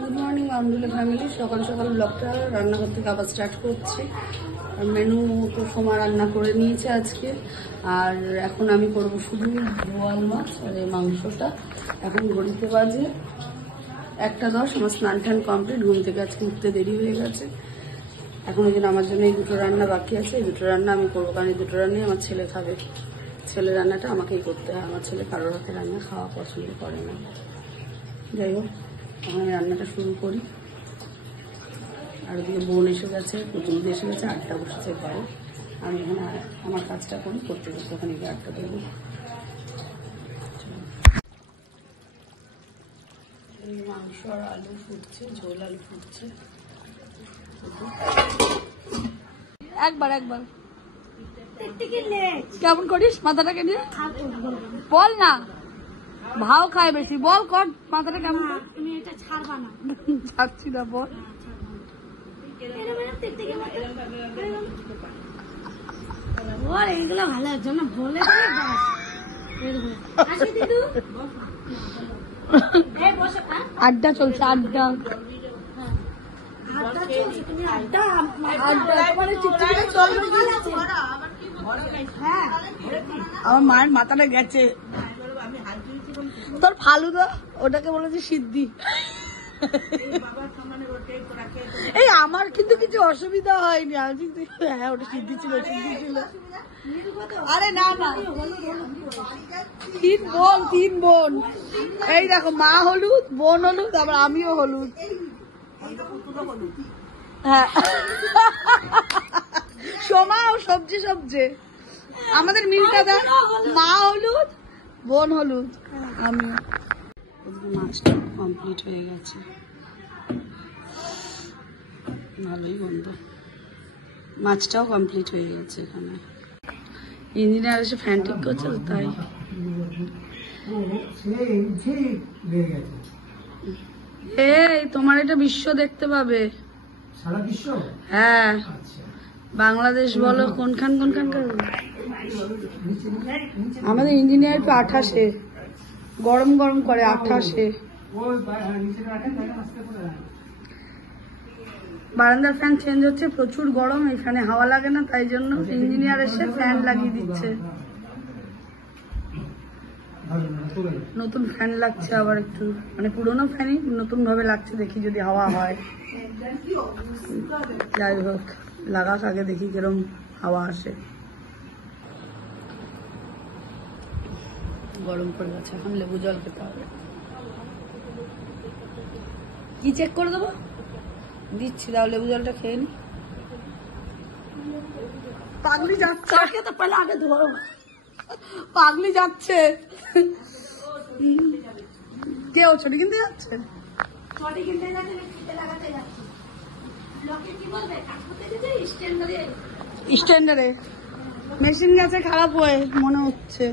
Good morning আমদুল্লা family. সকাল সকাল ব্লগটা রান্নাঘর থেকে আবার স্টার্ট করছি। মেনু তো সময় রান্না করে নিয়েছে আজকে। আর এখন আমি করবো শুধু বোয়াল মাছ আর এই মাংসটা। এখন ঘড়িতে বাজে 1:10। আমার স্নান টান কমপ্লিট। ঘুম থেকে আজকে উঠতে দেরি হয়ে গেছে। এখন ওই জন্য আমার জন্য এই দুটো রান্না বাকি আছে। এই দুটো রান্না আমি করবো, কারণ এই দুটো রান্নাই আমার ছেলে খাবে। ছেলে রান্নাটা আমাকেই করতে হয়। আমার ছেলে কারোর হাতে রান্না খাওয়া পছন্দ করে না। যাই হোক, এখন আমি রান্নাটা শুরু করি। আর ওদিকে বোন এসে গেছে, প্রতিনিধি এসে গেছে, 8টা বসেছে ঘরে। আমি এখানে আমার কাজটা করি, করতে করতে ওখানে গিয়ে 8টা দেবো। মাংস আর আলু ফুটছে, ঝোল আলু ফুটছে। একবার কেমন করিস মাথাটাকে নিয়ে বল না। ভাও খায় বেশি, বল কর মাথাটা কেমন। তুমি এটা ছাড়বা না। ছাড়ছি না, বল। এইগুলো ভালো হচ্ছে না, বলে আড্ডা চলছে, আড্ডা। আমার মায়ের মাথাটা গেছে। তোর ফালুদা, ওটাকে বলেছে সিদ্ধি। এই আমার কিন্তু কিছু অসুবিধা হয়নি। আমি কিন্তু হ্যাঁ, ওটা সিদ্ধি ছিল। আরে না না, 3 বোন। এই দেখো, মা হলুদ, বোন হলুদ, আবার আমিও হলুদ। হ্যাঁ, সোমা ও সবজি আমাদের মিলটা দেয়। মা হলুদ, বোন হলুদ, আমি। মাছটা কমপ্লিট হয়ে গেছে, ভালোই গন্ধ। মাছটাও কমপ্লিট হয়ে গেছে। এখানে ইঞ্জিনিয়ার এসে ফ্যান ঠিক করছে, তাই। এই তোমার এটা বিশ্ব দেখতে পাবে। হ্যাঁ, বাংলাদেশ বলো, কোনখান আমাদের ইঞ্জিনিয়ার তো 28-এ গরম করে। 28-এ বারান্দার ফ্যান চেঞ্জ হচ্ছে, প্রচুর গরম। এখানে হাওয়া লাগে না, তাই জন্য ইঞ্জিনিয়ার এসে ফ্যান লাগিয়ে দিচ্ছে। নতুন ফ্যান লাগছে আবার একটু, মানে পুরোনো ফ্যানই নতুন ভাবে লাগছে। দেখি যদি হাওয়া হয়। যাই হোক, লাগাক আগে, দেখি কিরম হাওয়া আসে। গরম করে গেছে, এখন লেবু জল খেতে হবে। কি চেক করে দেবো? দিচ্ছি, দাও লেবু জলটা খেয়ে নি। পাগলি যাচ্ছে, আগে ধরো। পাগলি যাচ্ছে। কেউ ছুটি কিনতে যাচ্ছে? স্ট্যান্ডারে মেশিন গেছে খারাপ হয়ে মনে হচ্ছে।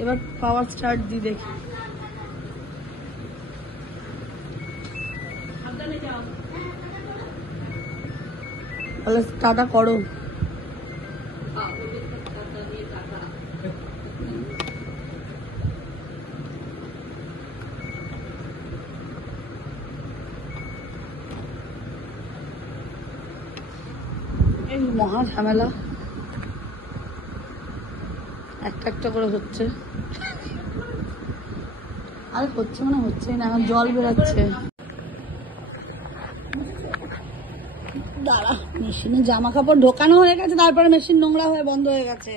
এবার পাওয়ার স্টার্ট দি, দেখি। তাহলে টাটা করো। এই মহা ঝামেলা, একটা করে হচ্ছে। আরে হচ্ছে মানে হচ্ছেই না, এখন জল বেরোচ্ছে। দাঁড়া, মেশিনে জামা কাপড় ঢোকানো হয়ে গেছে, তারপরে মেশিন নোংরা হয়ে বন্ধ হয়ে গেছে।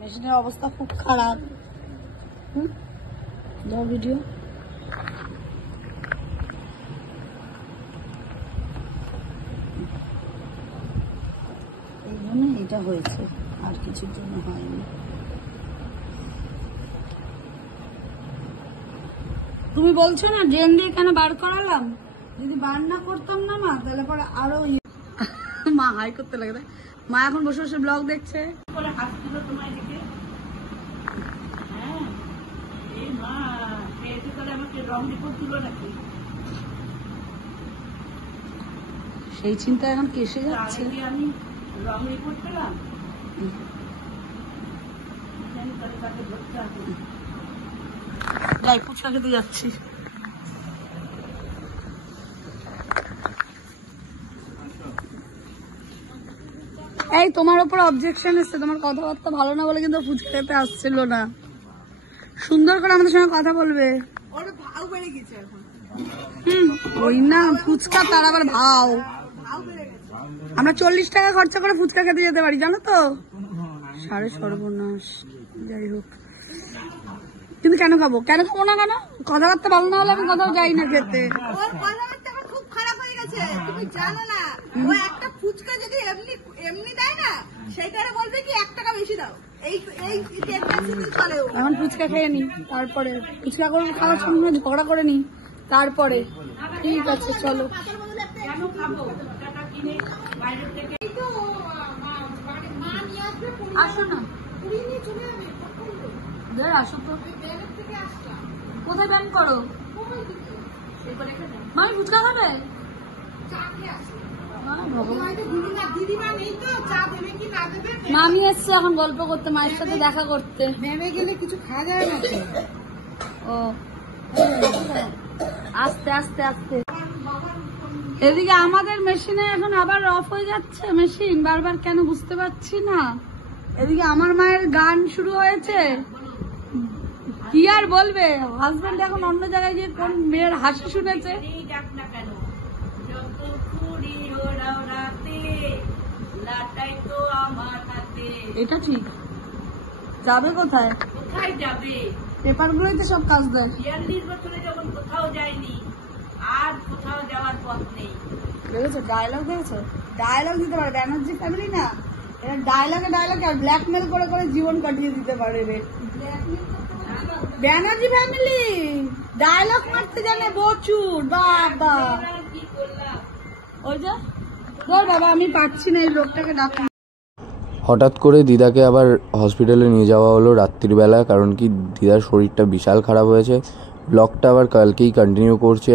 মেশিনের অবস্থা খুব খারাপ। দাও ভিডিও। এই জন্য এটা হয়েছে, আর কিছুর জন্য হয়নি। তুমি বলছো না ড্রেন দিয়ে কেন বার করালাম? যদি বার না করতাম না মা, তাহলে পরে আরো মা হাই করতে লাগে। মা এখন বসে বসে ব্লগ দেখছে। সেই চিন্তা এখন কেসে যাচ্ছে। যাই, ফুচকা খেতে যাচ্ছি। এই তোমার উপর অবজেকশন এসছে, তোমার কথাবার্তা ভালো না বলে কিন্তু ফুচকা খেতে আসছিল না। সুন্দর করে আমাদের সঙ্গে কথা বলবে। ওই না ফুচকা, তার আবার ভাও। আমরা 40 টাকা খরচা করে ফুচকা খেতে যেতে পারি, জানো তো? সাড়ে সর্বনাশ। যাই হোক, কিন্তু কেন খাবো না কেন? কথাবার্তা ভালো না হলে আমি কোথাও যাই না খেতে। খুব খারাপ হয়ে গেছে, তুমি জানো না। ও একটা ফুচকা যদি এমনি দেয় না, সেইটারে বলবে কি 1 টাকা বেশি দাও। এই চলে। এখন ফুচকা খেয়ে নি, তারপরে ফুচকা করে খাওয়ার সঙ্গে ঝগড়া করে নি, তারপরে ঠিক আছে চলো। আসো না, আসো তো। কোথায় ব্যান করো? মামি ফুচকা খাবে? মামি এসছে এখন গল্প করতে, মায়ের সাথে দেখা করতে। নেমে গেলে কিছু খাওয়া যায় না। ও আস্তে আস্তে আস্তে। এদিকে আমাদের মেশিনে এখন আবার অফ হয়ে যাচ্ছে মেশিন, বারবার কেন বুঝতে পারছি না। এদিকে আমার মায়ের গান শুরু হয়েছে, কি আর বলবে। হাজবেন্ড এখন অন্য জায়গায় গিয়ে কোন মেয়ের হাসি শুনেছে। এটা ঠিক, যাবে কোথায়? কোথায় যাবে? পেপার গুলোই তো সব কাজ দেয়। 42 বছরে যখন কোথাও যায়নি, আর কোথাও যাওয়ার পথ নেই। দেখেছো ডায়লগ, দেখেছো ডায়লগ দিতে পারে ব্যানার্জি ফ্যামিলি না। এরা ডায়লগে আর ব্ল্যাকমেল করে করে জীবন কাটিয়ে দিতে পারে রে। ব্যানার্জি ফ্যামিলি ডায়লগ মারতে জানে প্রচুর। বাবা ওই যে ধর বাবা, আমি পাচ্ছি না, এই লোকটাকে ডাক। হঠাৎ করে দিদাকে আবার হসপিটালে নিয়ে যাওয়া হলো রাত্রিবেলা, কারণ কি দিদার শরীরটা বিশাল খারাপ হয়েছে। ব্লগটা আবার কালকেই কন্টিনিউ করছি।